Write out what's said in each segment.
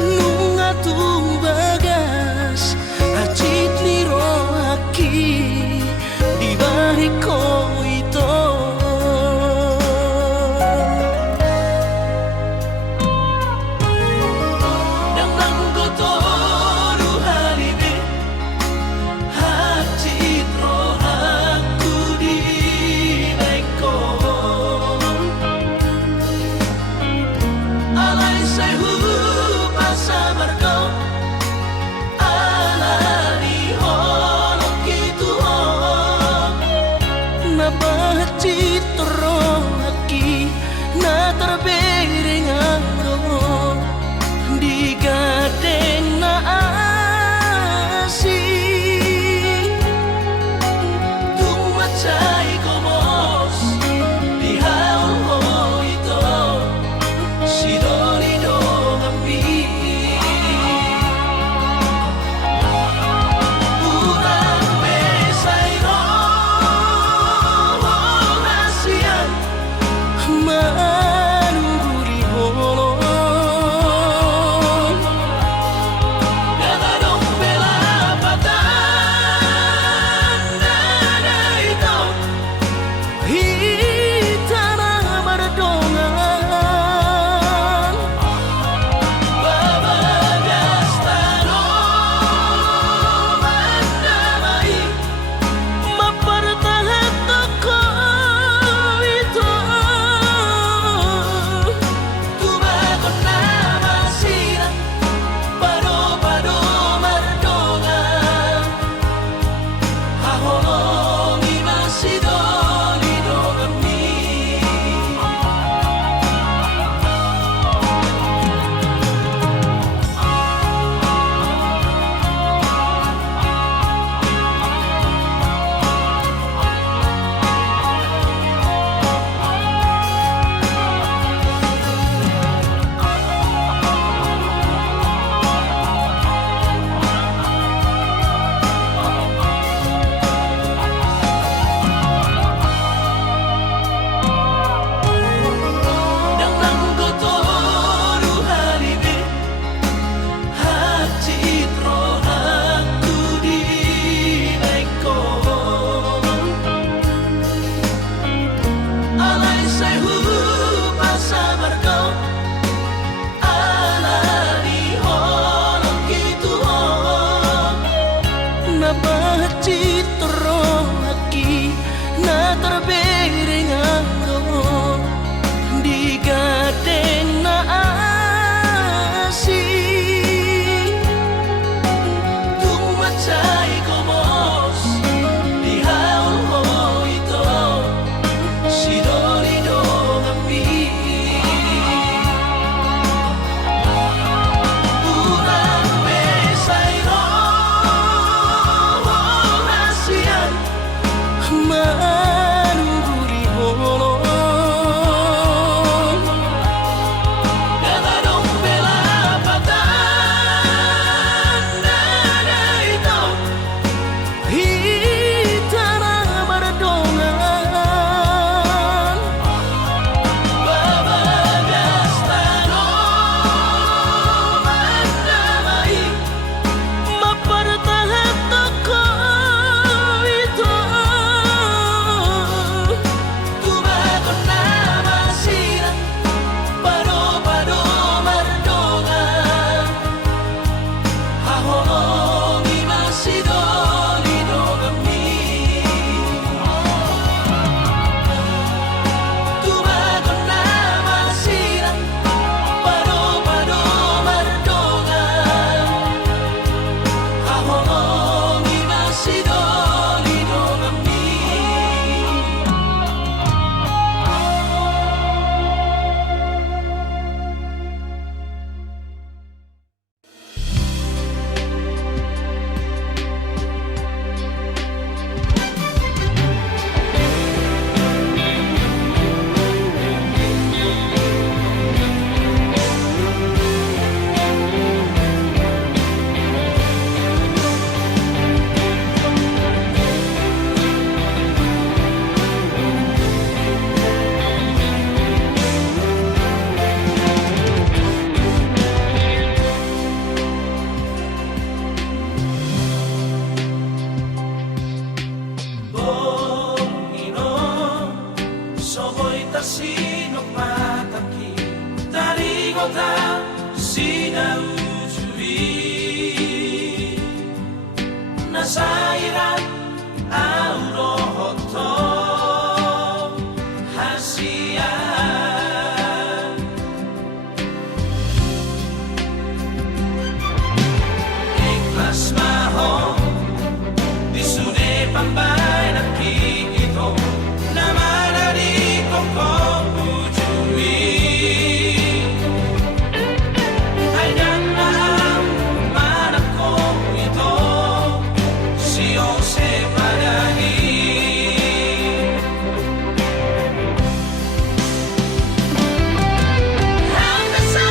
Nunga tu bagas hajit liro aki di bariko ito. Nang nanggoto ruhalibe hajit ro aku di bariko. sinokmataki dari kota sinaujui nasairan aurohoto hasia ikhlas maho disude pambay nakikito naman dari kong ujui ay danang manak ko ito si Jose Padagi hanggang sa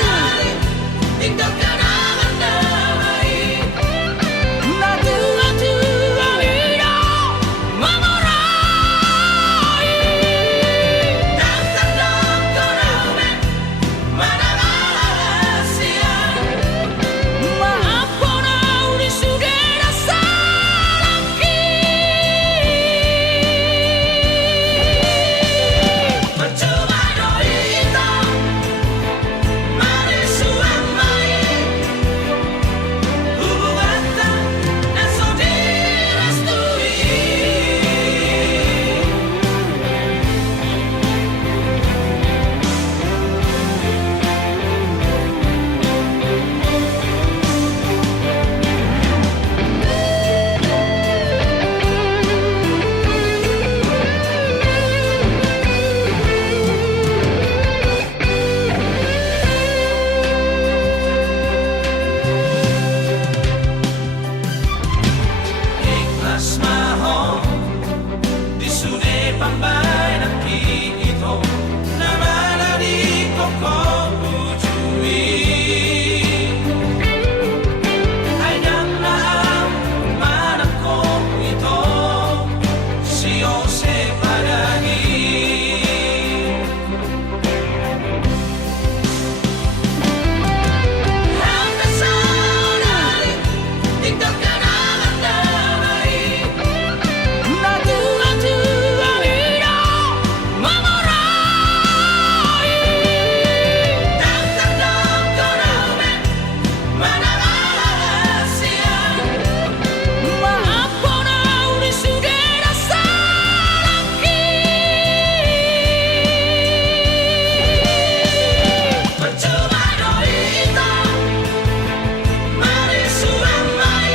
nari tinggal kenangan damai natua-tua ino mengurai dan terdam konamen manarahasia maafkan auli sudera salaki percuma doito marisuang mai hubungan dan direstui ikhlas maho disude pambay nakikito naman dari kong ujui ay danang manak ko ito si Jose Padagi hanggang sa nari tinggal kenangan damai natua-tua ino mengurai dan terdam konamen manarahasia maafkan auli sudera salaki percuma doito marisuang mai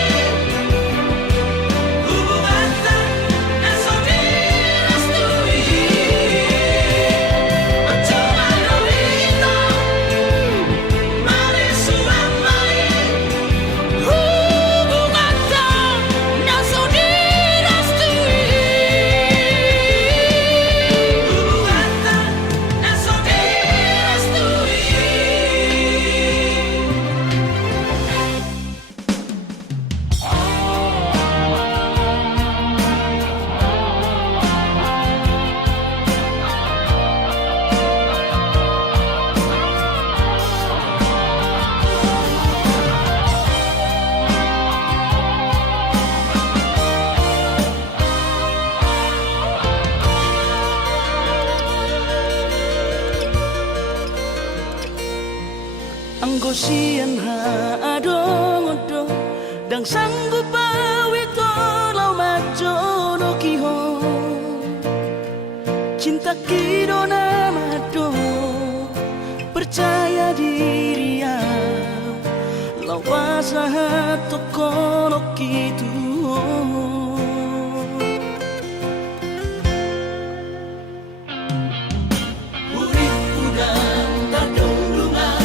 hubungan dan direstui percuma doito marisuang mai hubungan dan direstui hubungan dan direstui. Anggo sian haadongodo dang sanggup awito lau majono kiho cinta kido namado percaya diri ya lau wasaha tokono kitu Urip udang tardundungan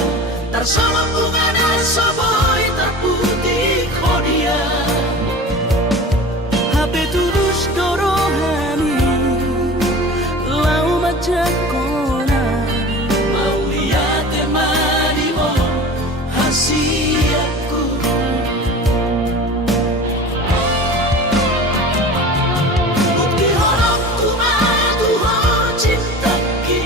tarsama bunga dan soboy terputih kodia HP tulus dorohani lau majakona mau lihat temani oh hasiaku bukti horokku matu ho cintaki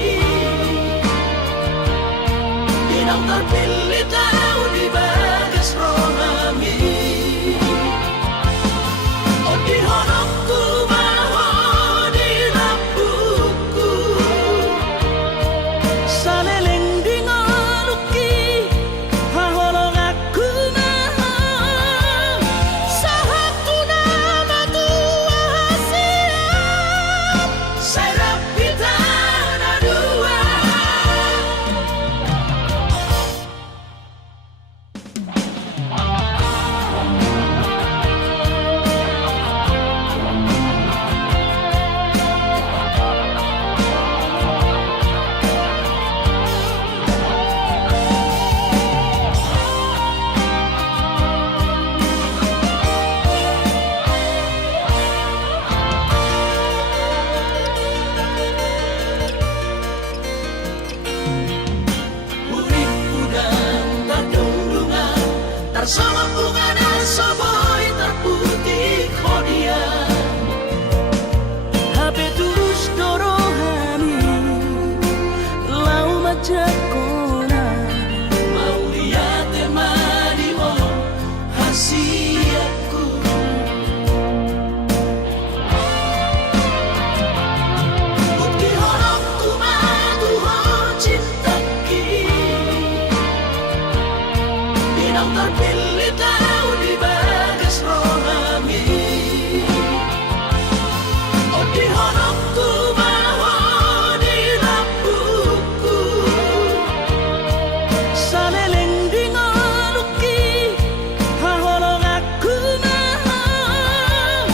Dinang terpilih tahu di bagas rohami Oh di horokku bahwa di lampuku Saleleng dengan uki haholong aku mahal sahaku nama tua siap serap kita dua. Sama bunga dan soboy terputih kodian HP terus dorohani lau macam kona mau lihat temani mo hasiaku bukti horokku matuhon cintaki Dinang terpilih tahu di bagas rohani Oh di honokku bahwa di lampuku Saleleng dengan uki haholong aku mahal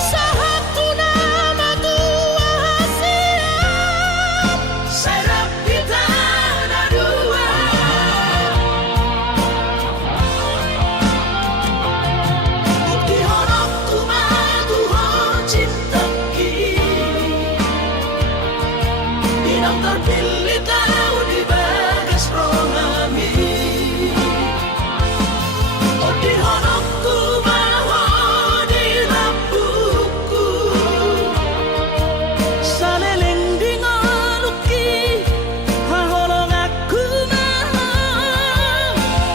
sahaku nama tua siap serap kita dua. Dinang terpilih tahu di bagas rohani Oh di honokku bahwa di lampuku Saleleng dengan uki haholong aku mahal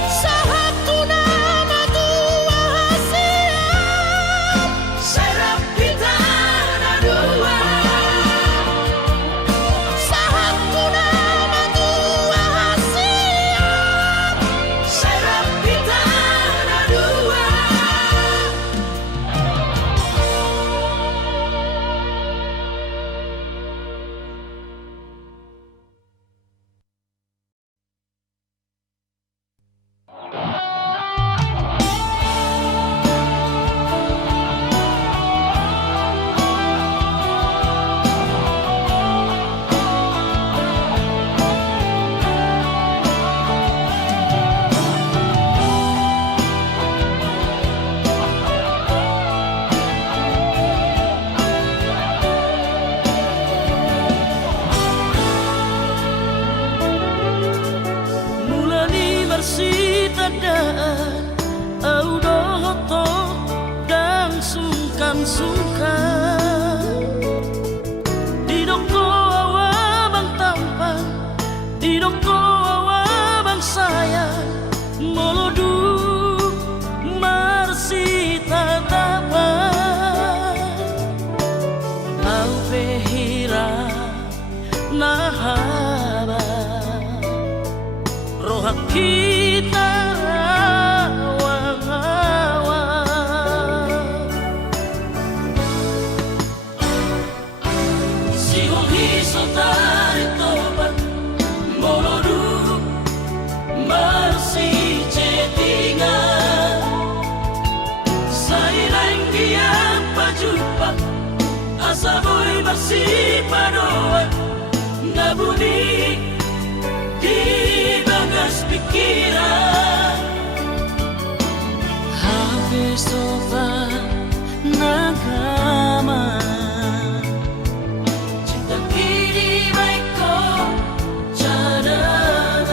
sahaku nama tua siap serap kita dua. Tadaan au dohoto dan sungkan di doko awa bang tampan di doko awa bang sayang molodu marsi tatapan au pehira nahaba rohak kita Saboy bersih padoan nabuni di bagas pikiran habis sofa nagama cinta kiri baikko cadangan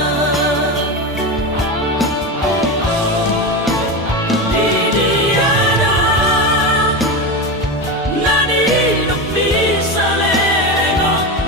di diana nani bisa lengot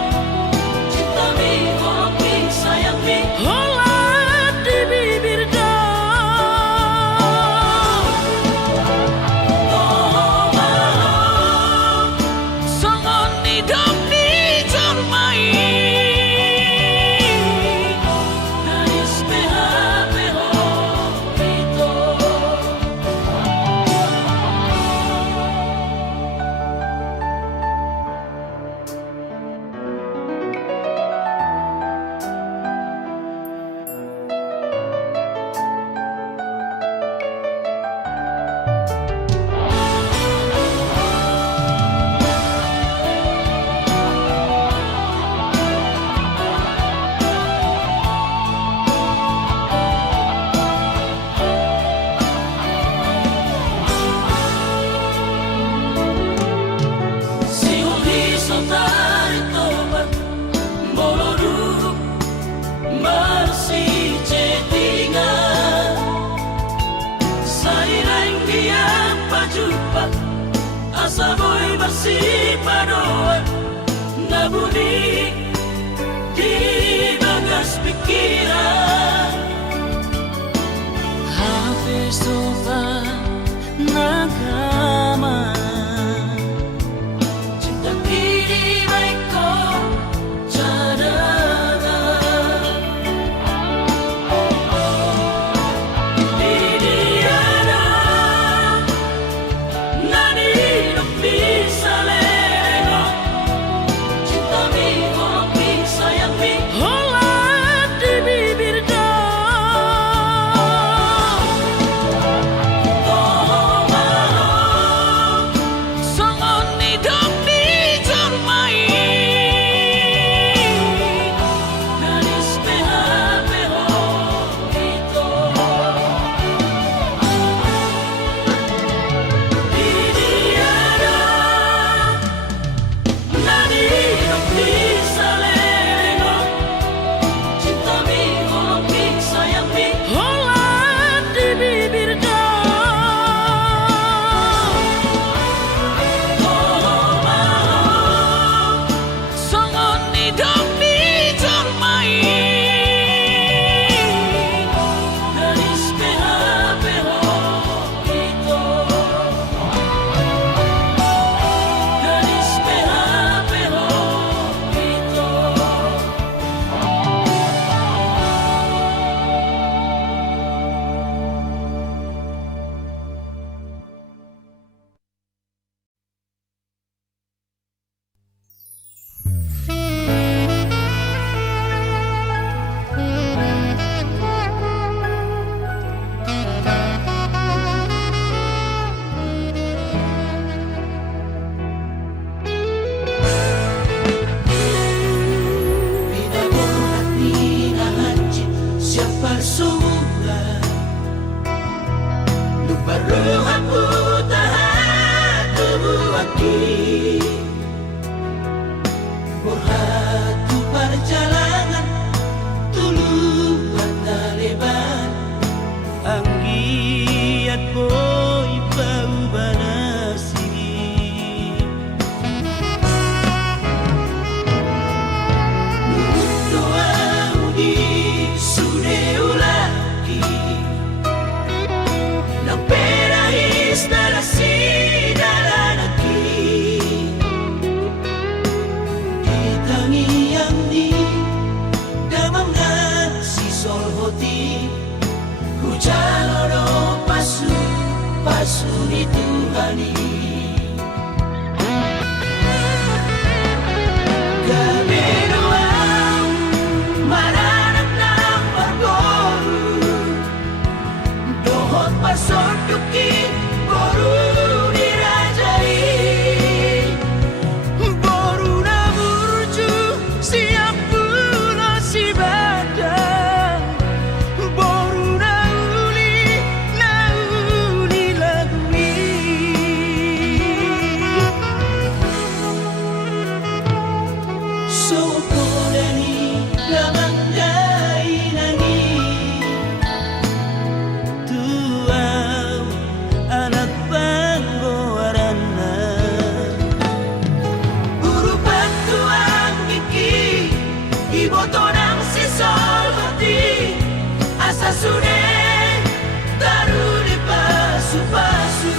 sol hati asa sune taru di pasu-pasu.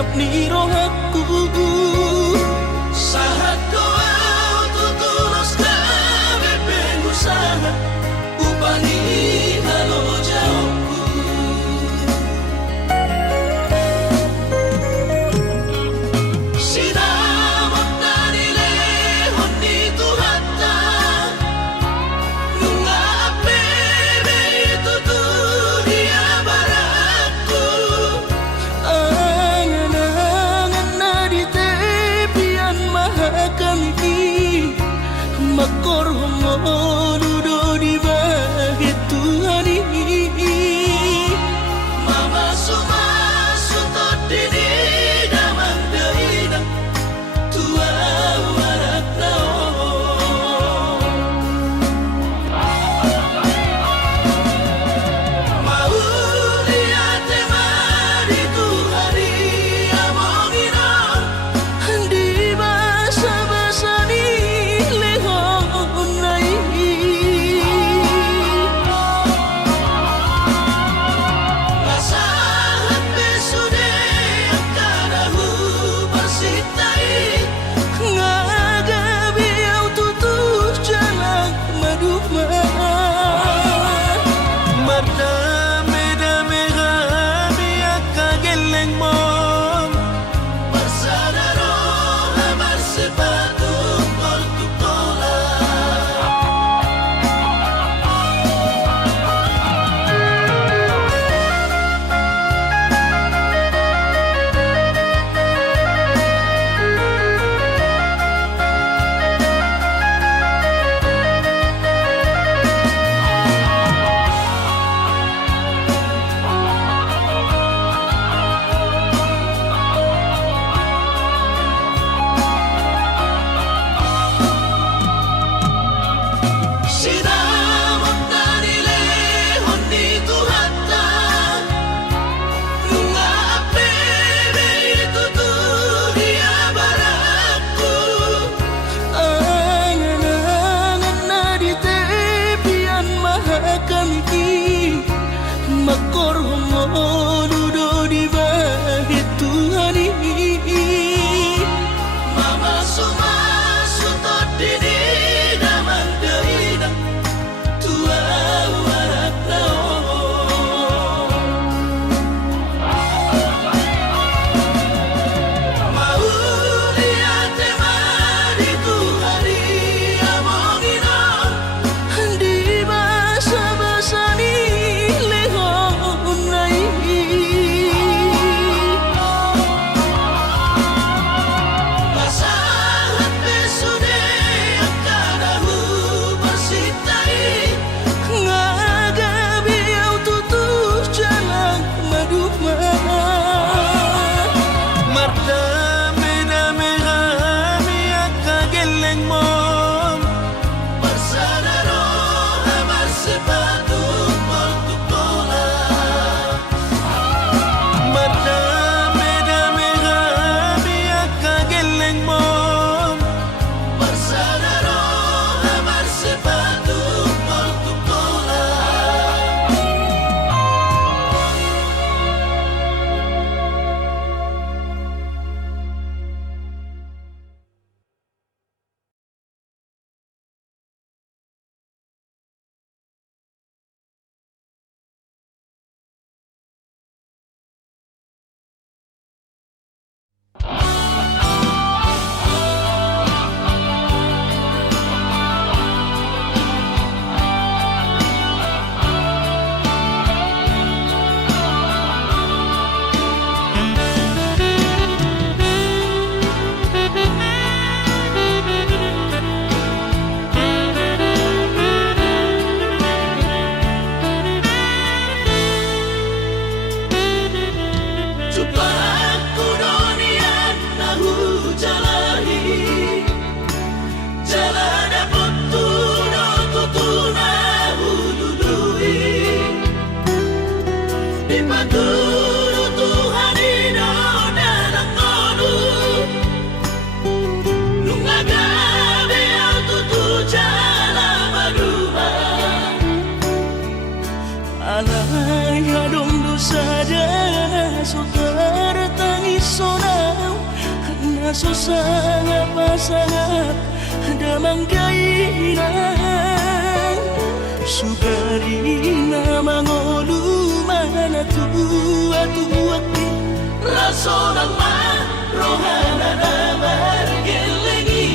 tetap ni rohatku. Sahat doa tutulus kami pengusaha upani halo jawabku. Sinamak na nilehon ni Tuhata nung apebe tutulia baratku. Angan-angan na di te so sangat pasangat damang kainan sugarina mangolu mana tua-tua rasonan man rohana na margelengi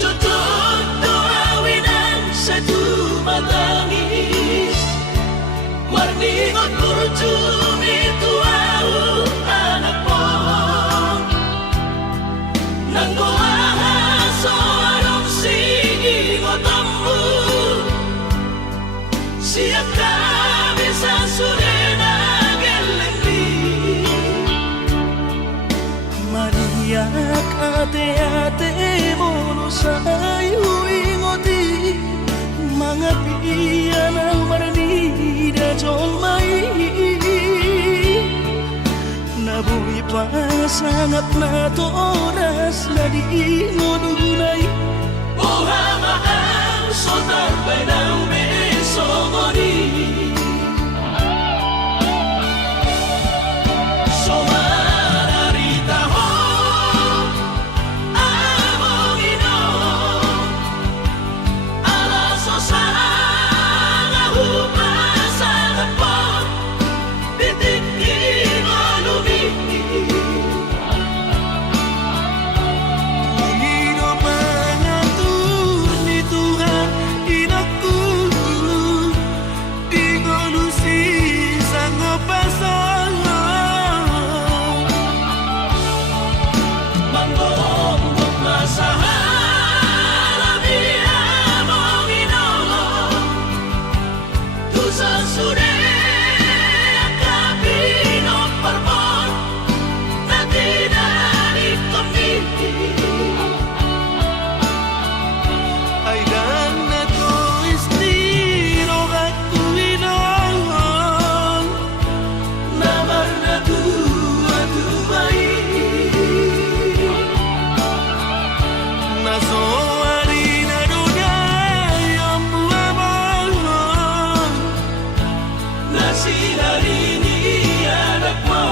tutur doawinan satu matangis marningot kurcumi tuau anak po nanggoaha soarong sigi ngotambu siap kami sasurena gelengli mariak ate-ate mono sayu ingoti mangapian ang marnida jolmai nabuhi pa sangat na toras na di ngodunay ohama ang sotar benang besomoni somararita ho amongino ala sosanga hupasanga po bitiki malumi Pangino pangatur ni Tuhan inakku ingolusi sang pasangan manggong masahala biya mongino tusa sude akapino parmon na tinani komiti ay dan na to istiro aku inong namar na tua-tuai naso harina dudayam buamong na sinarini anak mo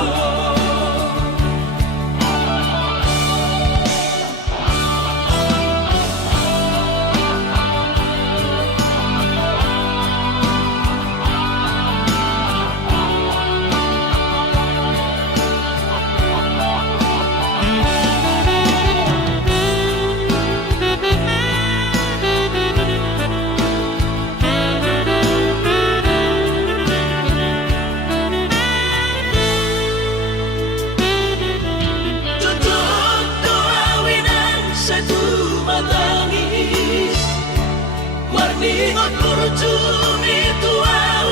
tutur doawinan satu matangis marningot kurcumi tuau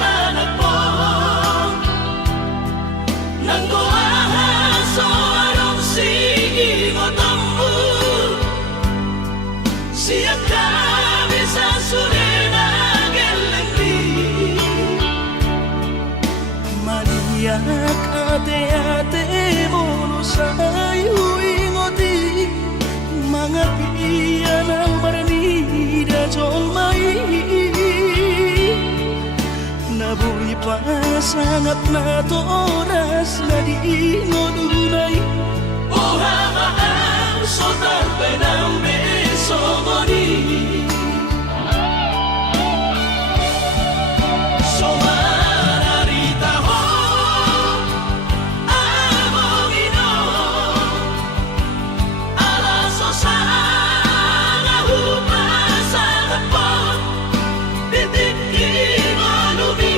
anak po nanggoaha soarong sigi ngotambu siap kami sasurena gelengli maniak ate-ate mono sayu ingoti mangapian ang marnida jolmai nabuhi pa sangat na toras na di ngodunay ohama ang sotar benang besomoni somararita ho amongino ala sosanga hupasanga po bitiki malumi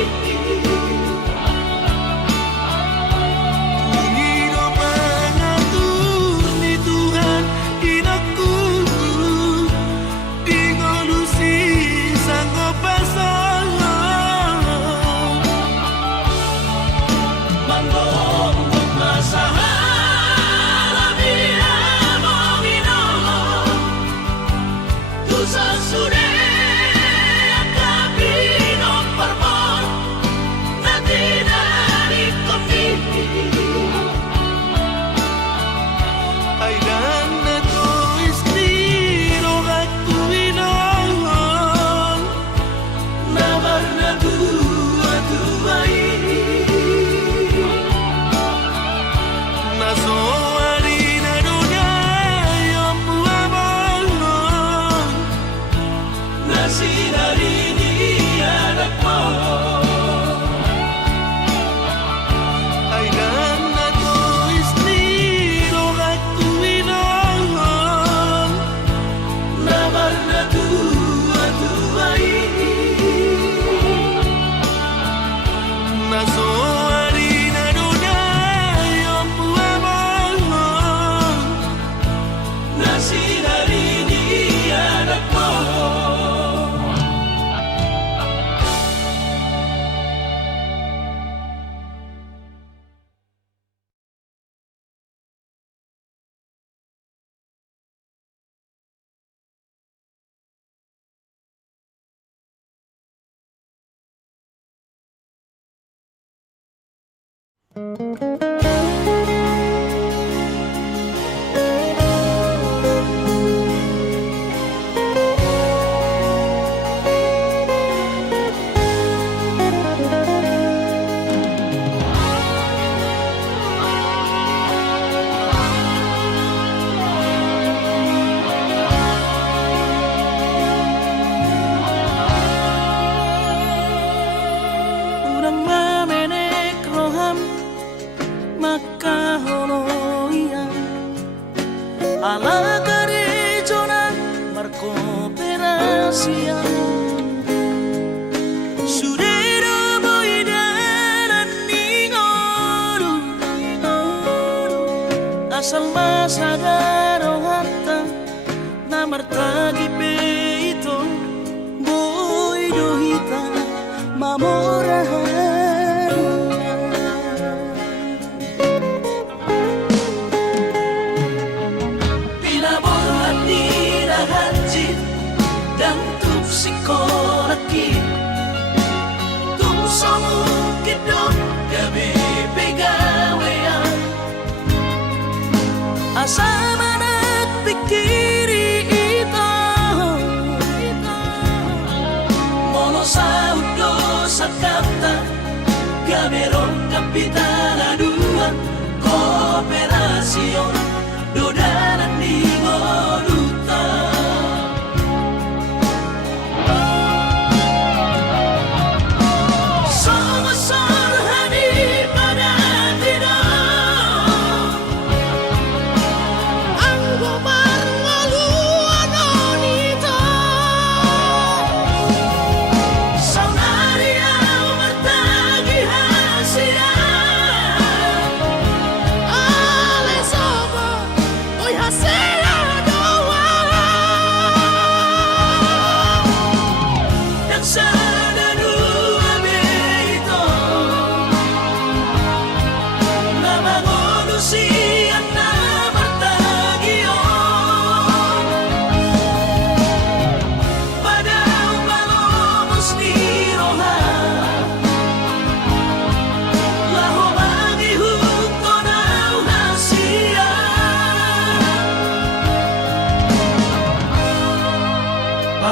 Pangino pangatur ni Tuhan inakku ingolusi sang pasangan manggong masahala biya mongino tusa sude akapino parmon na tinani komiti ay dan na to istiro aku inong namar na tua-tuai naso harina doda yang buah nasi hari ini anak urang mamenek roham maka holoian ala garejona markooperasian sudero boidaran ningoru asal masagaro hatta namartagi peito boidohita mamorahan dan tuk sikolaki tuk samu kidok gabe pegawean asa manak pikiri ito mono saudo sakata gameron kapitana dua kooperasion dodanan di Moluta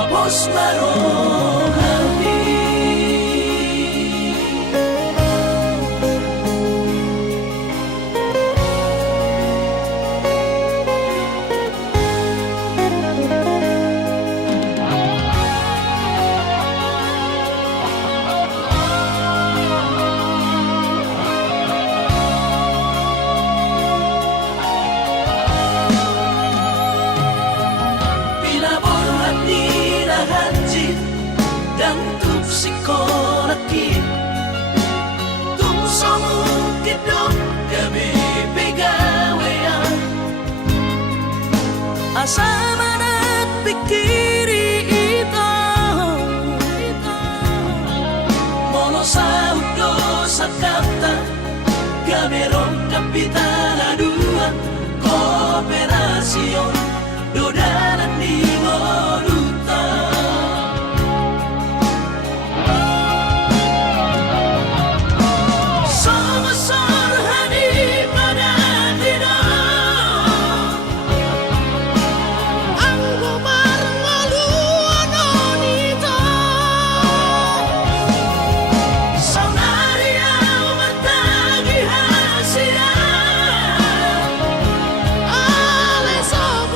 Bos marohani dan tuk sikolaki tuk samu kidok gabe pegawean asa manak pikiri ito mono saudo sakata gameron kapitana dua kooperasion dodanan di Moluta Ale sobo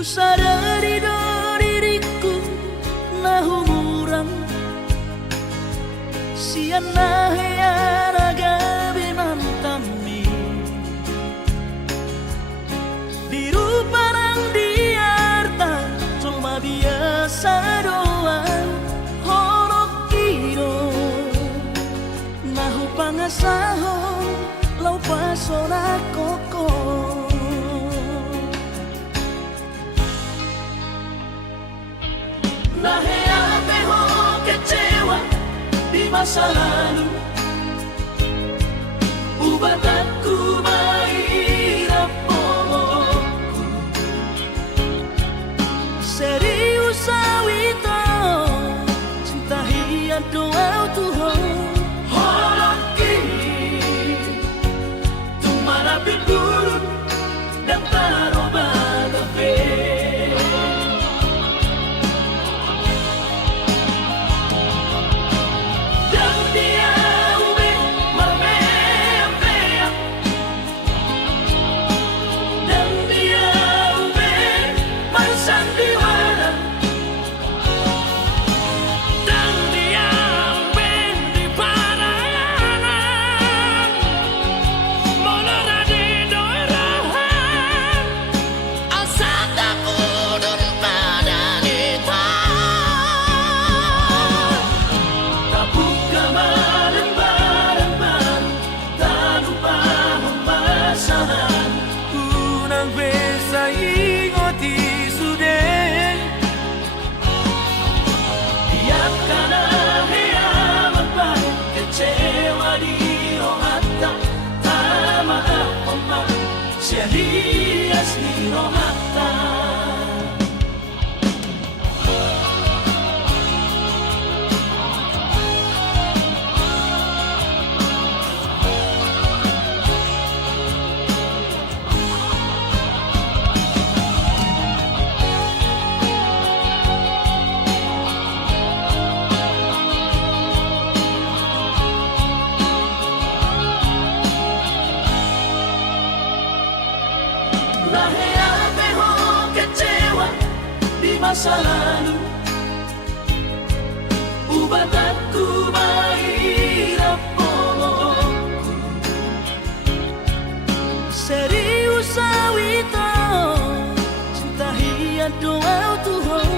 Ku sadari do diriku na humurang siana heana gabi mantami di rupa nang diarta cuma biasa doang horok kiro nahu pangasaho lau pasona koko. Naheape ho kecewa di masa lalu, ubat aku mahirap pomoku. Serius awito cinta hian doa Tuhan holoki tumara pinturun dan taroba gabe. Serias ni romata Naheape ho kecewa di masa lalu, ubat aku mahirap pomoku. Serius awito cinta hian doa Tuhan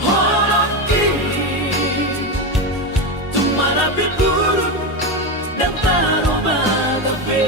holoki tumara pinturun dan taroba gabe.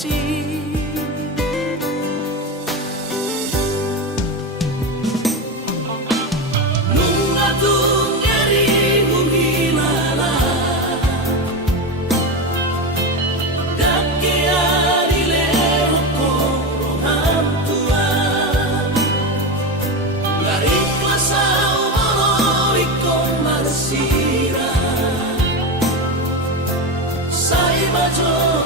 suci. Nunga tungeri humilala dake arile hokoro hamtua lari klasa umoro iko marsira sai bajo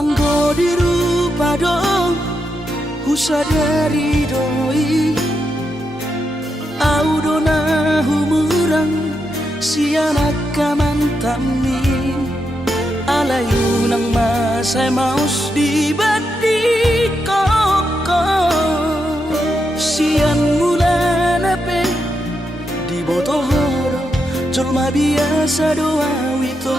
Anggo dirupa dong husadari doi Audona humurang sianak kamantami Alayu nang masay maus di badiko cuma biasa doa wito.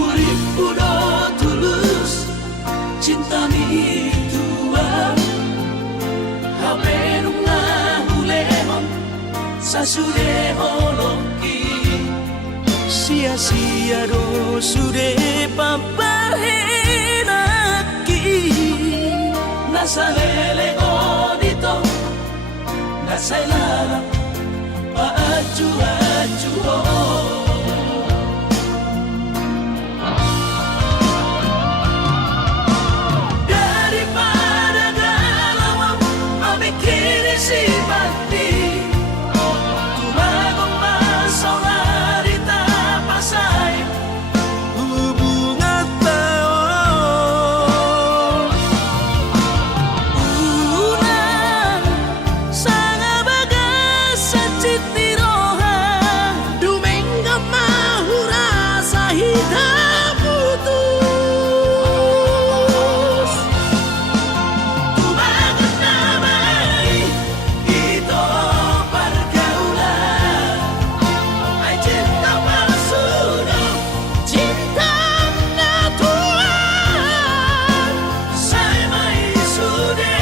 Urip udah tulus, cinta mi tua. Hape nunga hulemon, sasude holoki. Sia-sia do sude papahenaki. Nasa lele dito, nasa ilalim, paaju-aju daripada galau, memikiri si mati. Tumagong masalah di tapasay. Hubungan tao unang sanga bagas sa cittiroha. Dumengga mahura sa hitam putus. Tumangan namay ito pergaulan. Ay cinta palsu no, cinta natural. Saya may sude.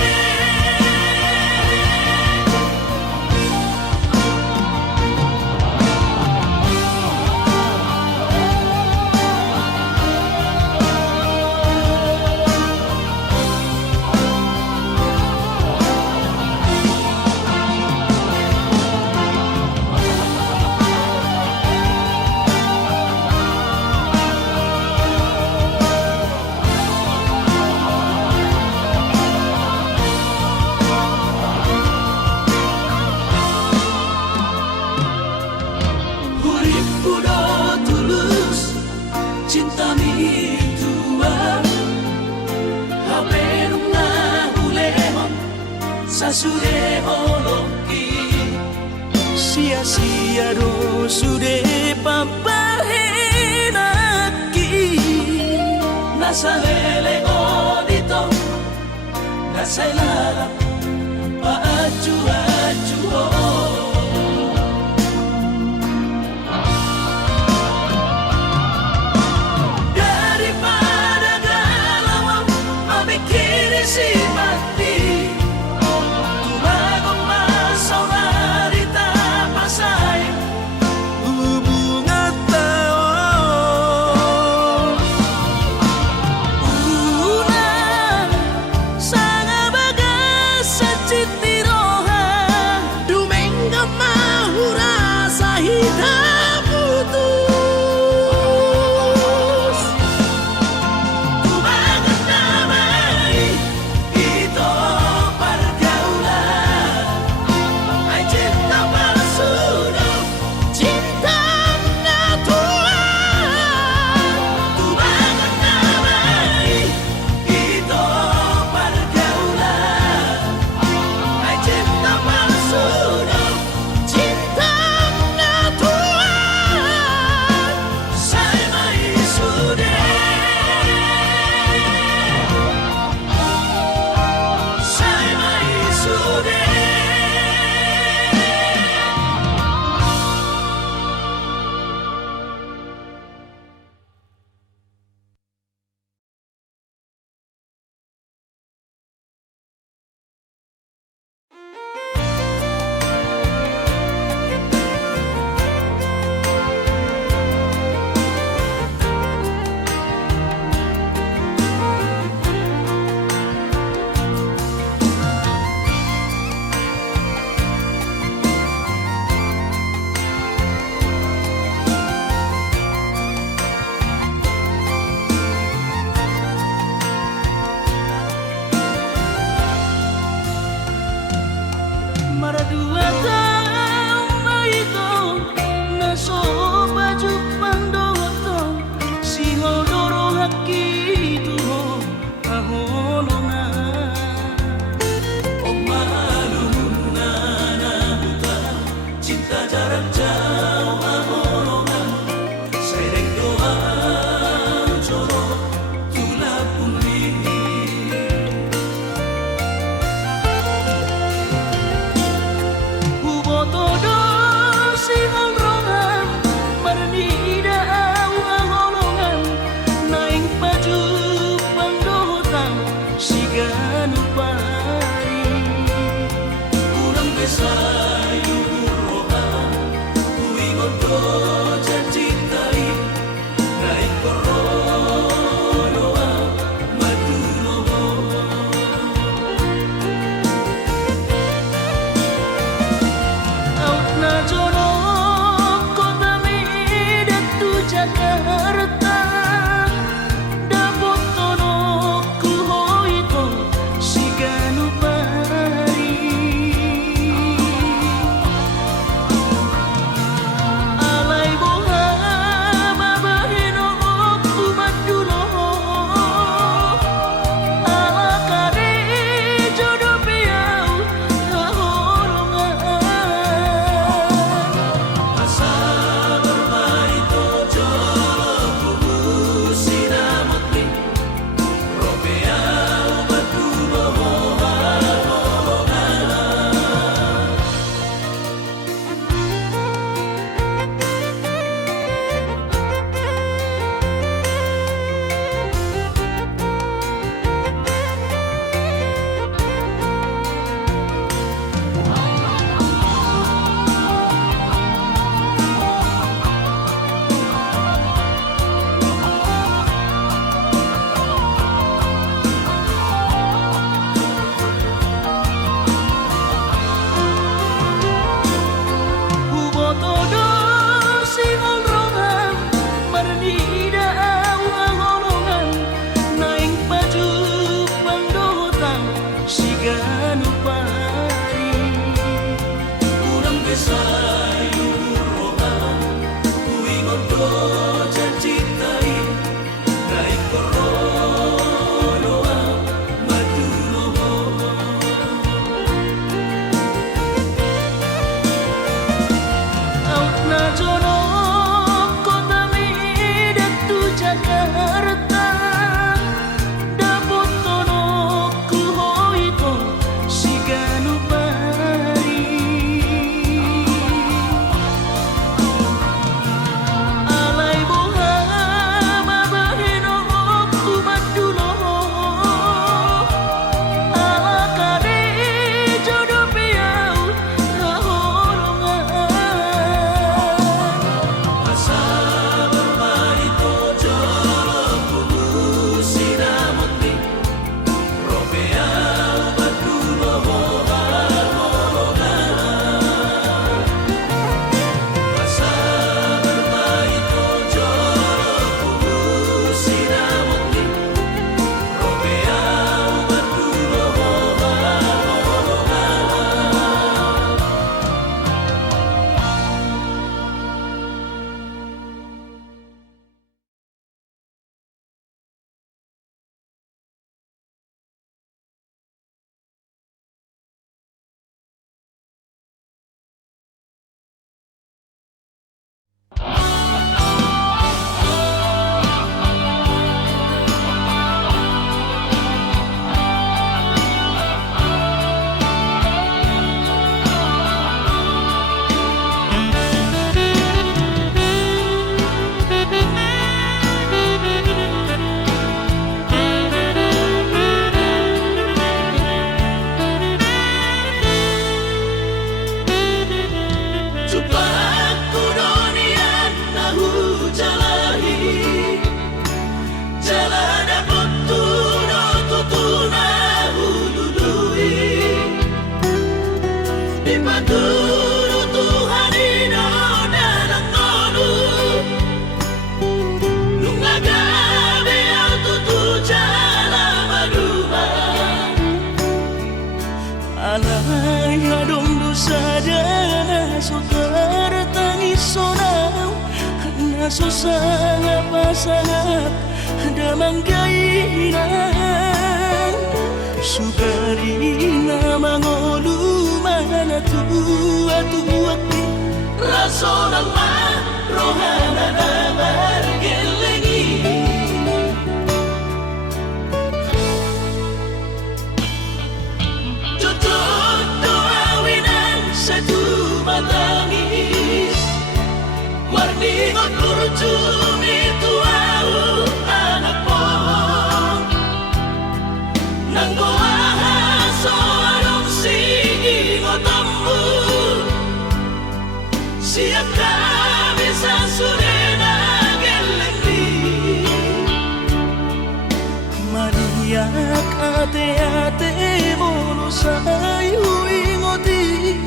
Urip udah tulus, cinta mi tua. Hape nunga hulemon, sasude holoki. Sia-sia do sude papahenaki. Nasa lele dito, nasa ilalim, paaju-aju daripada galau, memikiri si mati. Tumagong masalah di tapasay. Hubungan tao unang sanga bagas sa cittiroha. Dumengga cintai naik koronoa madunomo Out na jono kota Medan tu Jakarta Dapot tono kuhoito siganu pari Alay boha babahino kumadulo Ala kare jodoh piau hahorongan asa bermarito jolo kubu sinamotni ropea madunomo Hubotodo singolrongan marnida awangolongan naing baju pangdotan siganu pari kurang besar yumuroha kuingon do cintai naik koronoa madunomo Out na jono kota Medan tu Jakarta Dapot tono kuhoito siganu pari Alay boha babahino kumadulo Ala kare jodoh piau hahorongan asa bermarito jolo kubu sinamotni ropea madunomo asa bermarito jolo kubu sinamotni ropea madunomo Supaku donian nahu jalahi jalada putuno tutuna hulului Dipaturu Tuhan ino dalam kolu Nungagabe au tutu jala maduma Alay adong dosa dana so tertangis sonau Naso sangat pasangat damang kainan Sugarina mangolu mana tua Rasulullah rohana damar gelengi Tutut doa winan satu matangis Warni ngotur cumi tuau anak pohon Nanggo ahaso arong sigi ngotambu Siap kami ate-ate mono sa'yo ingoti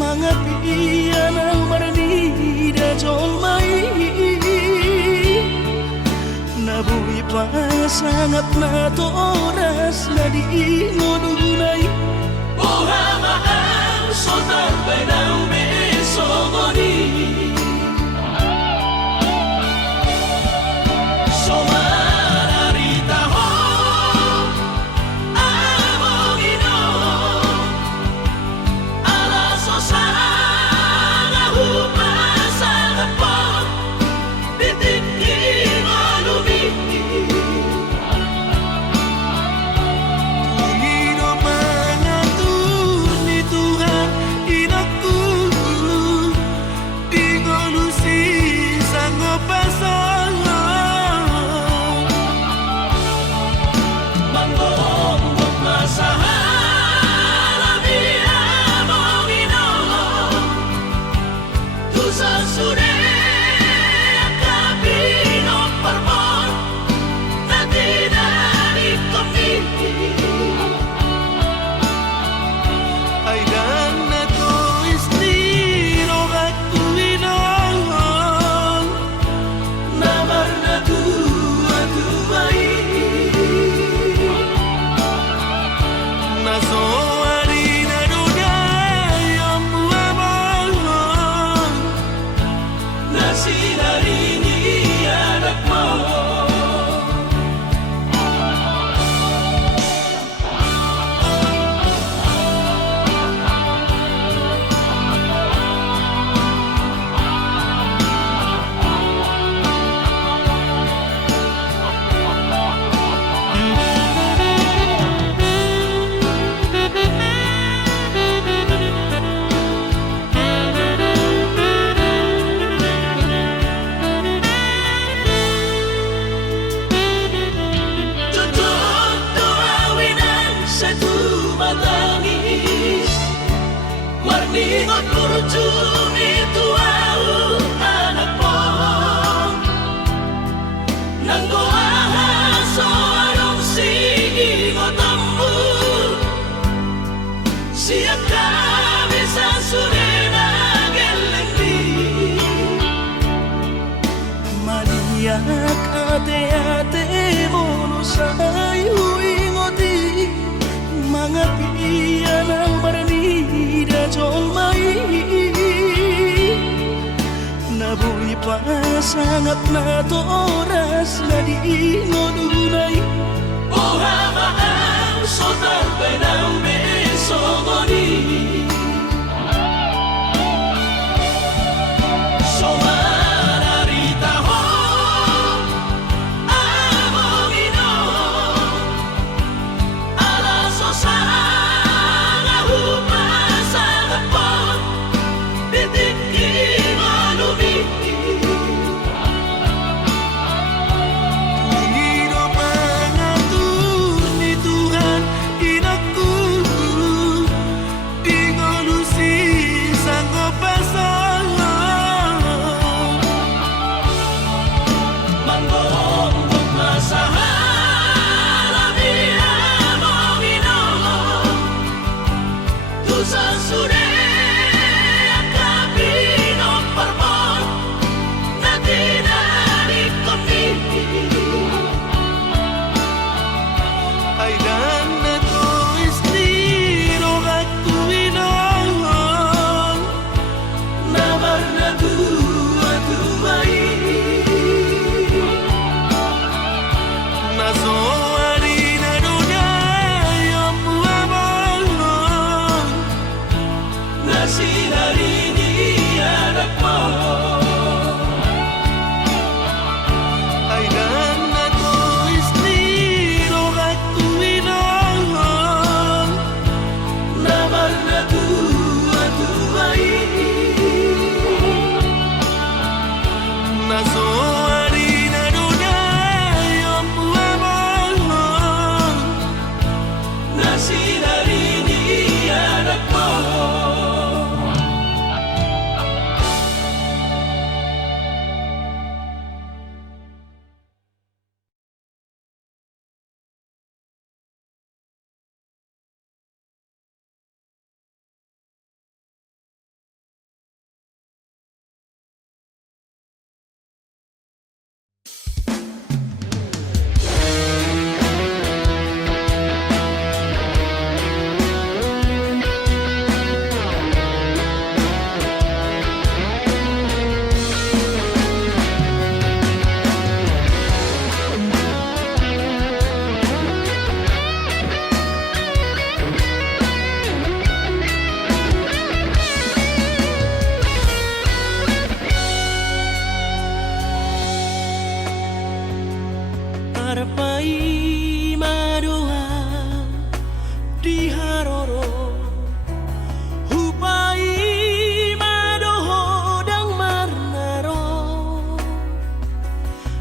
mga piyan ang maranida jolmay nabuhi pa sangat na to oras na di mo dunay Buha maang sotar benang besomoni Somararita ho amogino Alaso sana hupasa kapon Bitiki malumi Panginoon mangatur ni Tuhan inaku di kolusi sanggup pasang Manggong masahan Nabi amogino Tusa sure Kabino parmon Natinani komiti ay dan na to istiro at kuwinahon Namar na tuwa-tuway nasoari na dunay ang buwamahon Nasinarini anak mo Tutut tuawinan sa tumatangis Marningot kurjumi tuau anak mo Nanggoahan so anong singingot ammu Siap kami sa surena gelengdi maniyak ate-ate mono sa'yo ingoti mga piyan ang maranida jolmay nabuhi pa sangat na to oras na di mo dunay Buha maang sotar benang besomoni Somararita ho amogino Alaso sana hupasa kapon Bitiki malumi Panginoon mangatur ni Tuhan inaku Marpai madoa di haroro Hupai madoho dang marnaro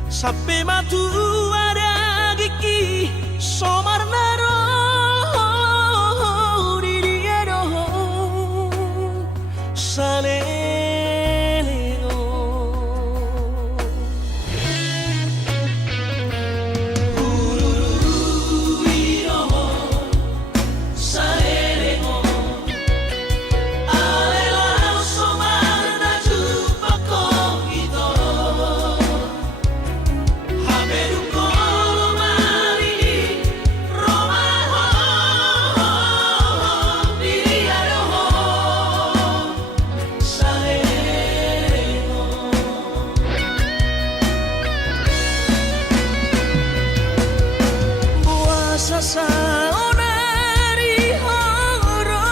Sampai matu ada gigi somarnaro di dia doho Saleleo Saonari horo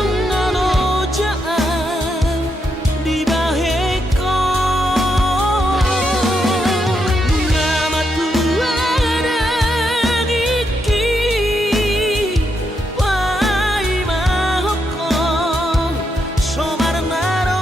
ngano jaan di baheko nama tuada iki wai mahoko somarnaro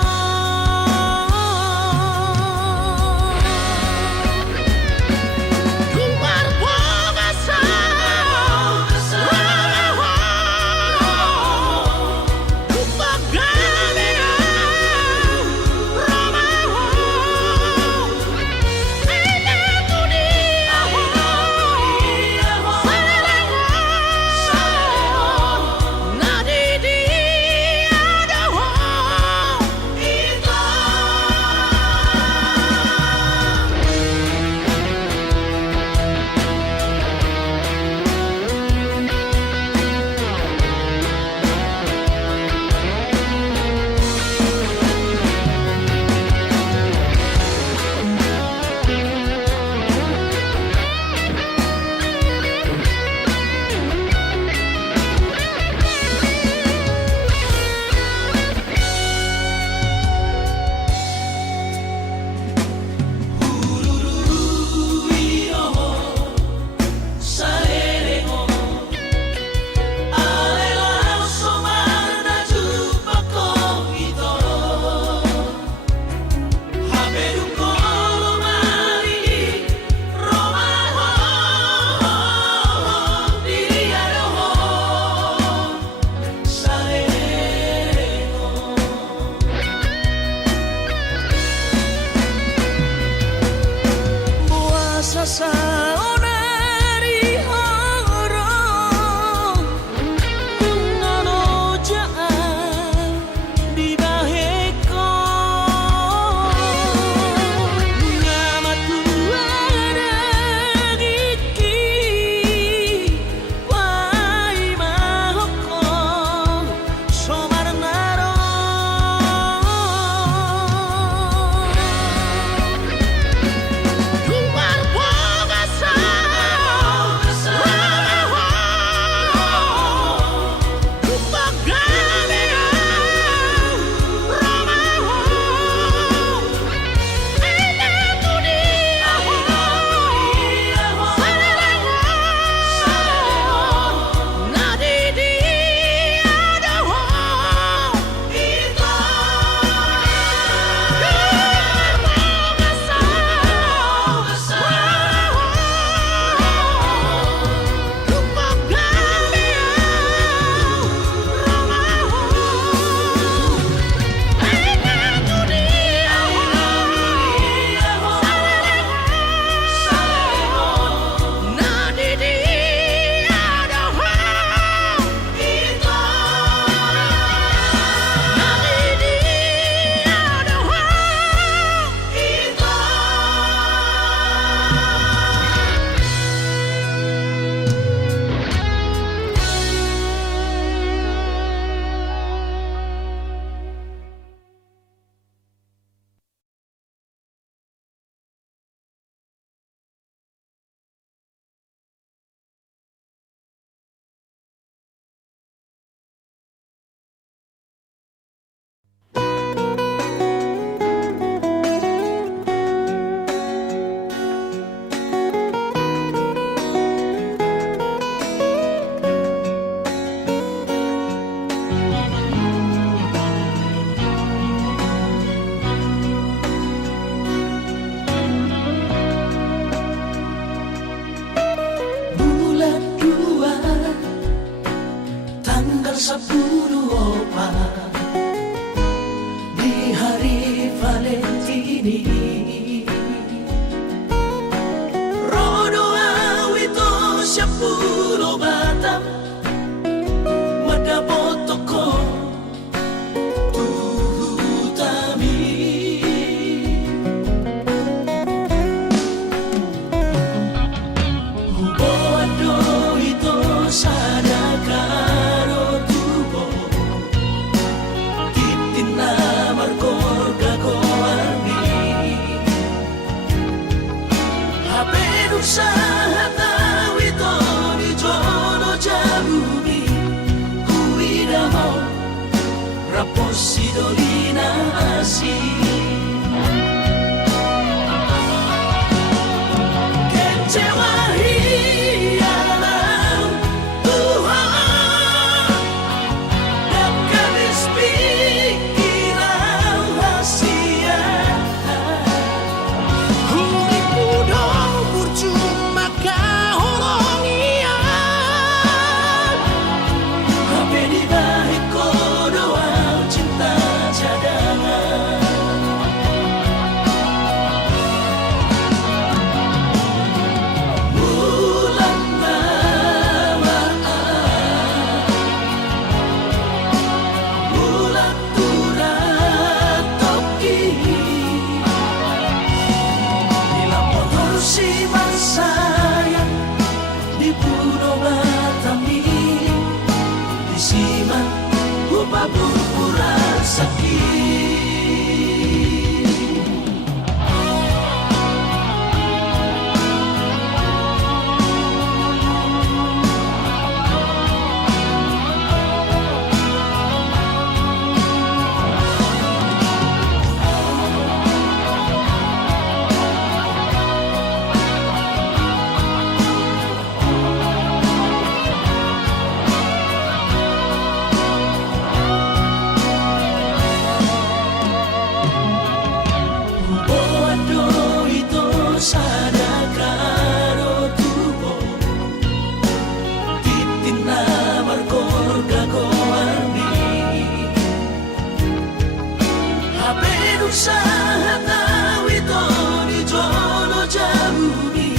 usaha tahu itu di jono jauh ni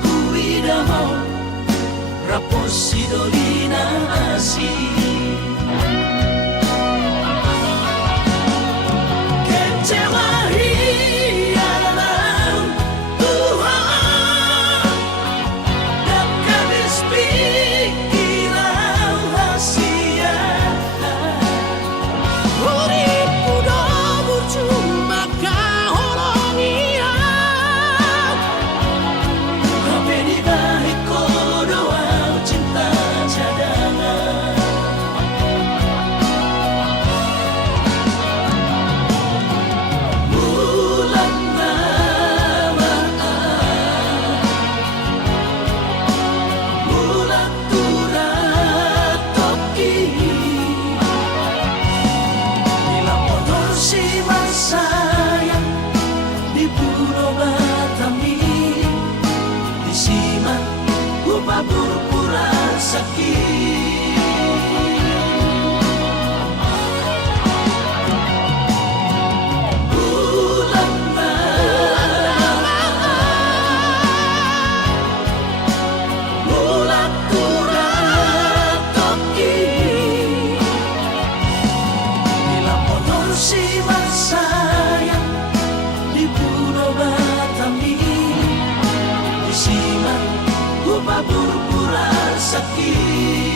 huida mau raposi dolina asi kecewa hialam Tuhan dan habis pikiran hasia urip udah bercuma kaholonia tapi di balik doa cinta cadangan bulan bulan turat toki bila motor si sayang di Pulau Batami di siman upa pura sakit bulan bulan turat toki bila motor si sayang di Pulau Batami di siman upa pura sakit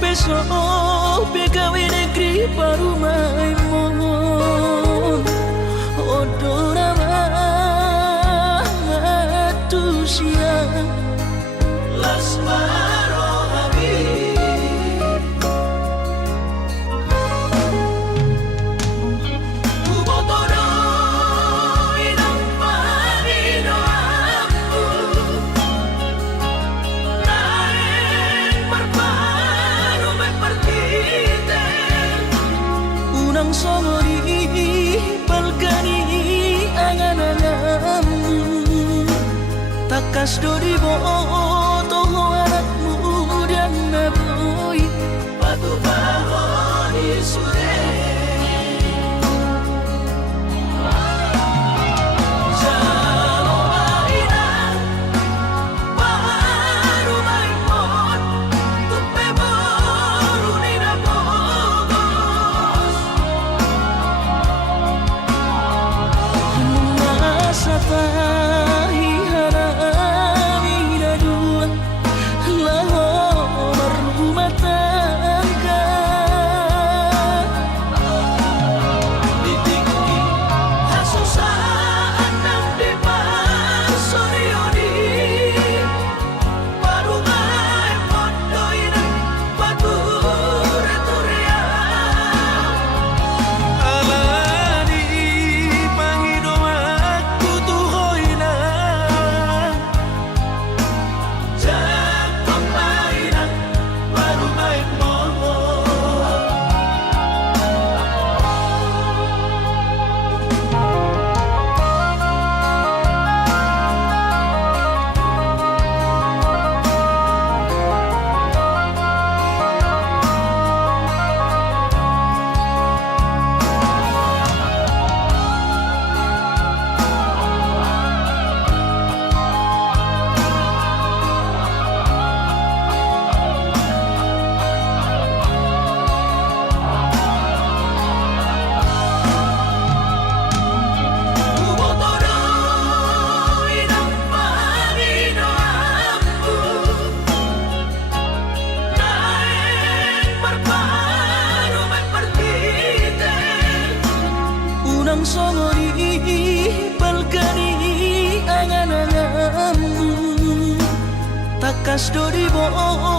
peso PKW negeri Parumai mohon odora matusia Lasmaro Habib Kubotoro inang panino aku Naeng berparu mepertite unang songori balkani angan-anganmu takas dori boto anakmu dan naboy Batu bahon isude Tahi harami dua laho berumah tangga Ditinggi hasusaan nang di pasorioni Parumai pondoina batureturia alani pangidomaku tuhoina Jakong mainan Parumai mohon Kubotoro inang panino aku Naeng berparu mepertite unang songori balkani angan-anganmu takas dori boto